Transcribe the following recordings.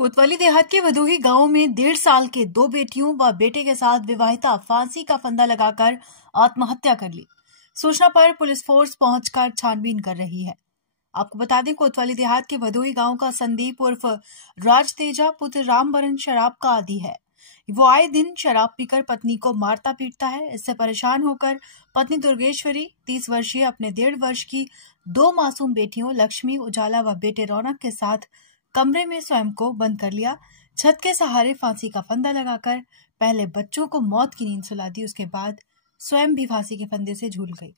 कोतवाली देहात के भदोही गांव में 1.5 साल के 2 बेटियों व बेटे के साथ विवाहिता फांसी का फंदा लगाकर आत्महत्या कर ली। सूचना पर पुलिस फोर्स पहुंचकर छानबीन कर रही है। आपको बता दें, कोतवाली देहात के भदोही गांव का संदीप उर्फ राज तेजा पुत्र रामबरन शराब का आदी है। वो आए दिन शराब पीकर पत्नी को मारता पीटता है। इससे परेशान होकर पत्नी दुर्गेश्वरी 30 वर्षीय अपने 1.5 वर्ष की 2 मासूम बेटियों लक्ष्मी उजाला व बेटे रौनक के साथ कमरे में स्वयं को बंद कर लिया। छत के सहारे फांसी का फंदा लगाकर पहले बच्चों को मौत की नींद सुला दी, उसके बाद स्वयं भी फांसी के फंदे से झूल गई।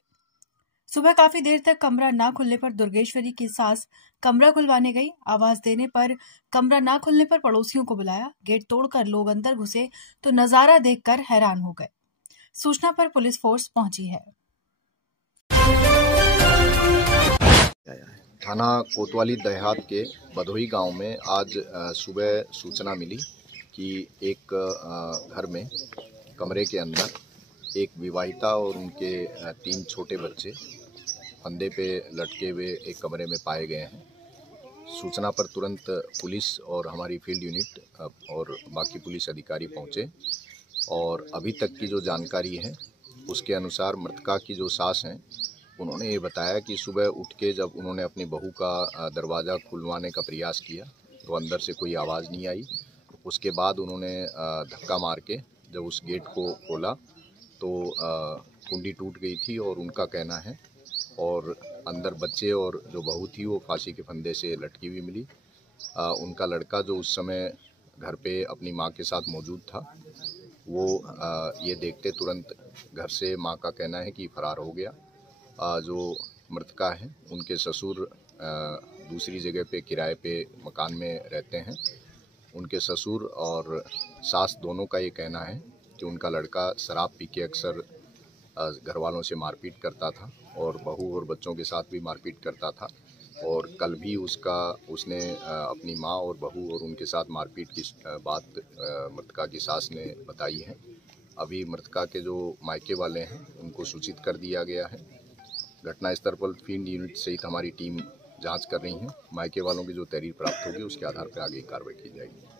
सुबह काफी देर तक कमरा ना खुलने पर दुर्गेश्वरी की सास कमरा खुलवाने गई। आवाज देने पर कमरा ना खुलने पर पड़ोसियों को बुलाया। गेट तोड़कर लोग अंदर घुसे तो नजारा देखकर हैरान हो गए। सूचना पर पुलिस फोर्स पहुंची है। थाना कोतवाली देहात के भदोही गांव में आज सुबह सूचना मिली कि एक घर में कमरे के अंदर एक विवाहिता और उनके 3 छोटे बच्चे फंदे पे लटके हुए एक कमरे में पाए गए हैं। सूचना पर तुरंत पुलिस और हमारी फील्ड यूनिट और बाकी पुलिस अधिकारी पहुंचे और अभी तक की जो जानकारी है उसके अनुसार मृतका की जो सास हैं उन्होंने ये बताया कि सुबह उठ के जब उन्होंने अपनी बहू का दरवाज़ा खुलवाने का प्रयास किया तो अंदर से कोई आवाज़ नहीं आई। उसके बाद उन्होंने धक्का मार के जब उस गेट को खोला तो कुंडी टूट गई थी और उनका कहना है और अंदर बच्चे और जो बहू थी वो फांसी के फंदे से लटकी हुई मिली। उनका लड़का जो उस समय घर पे अपनी माँ के साथ मौजूद था वो ये देखते तुरंत घर से माँ का कहना है कि फरार हो गया। जो मृतका है उनके ससुर दूसरी जगह पे किराए पे मकान में रहते हैं। उनके ससुर और सास दोनों का ये कहना है कि उनका लड़का शराब पी के अक्सर घर वालों से मारपीट करता था और बहू और बच्चों के साथ भी मारपीट करता था और कल भी उसने अपनी माँ और बहू और उनके साथ मारपीट की बात मृतका की सास ने बताई है। अभी मृतका के जो मायके वाले हैं उनको सूचित कर दिया गया है। घटना स्थल पर फील्ड यूनिट सहित हमारी टीम जांच कर रही है। मायके वालों की जो तहरीर प्राप्त होगी उसके आधार पर आगे कार्रवाई की जाएगी।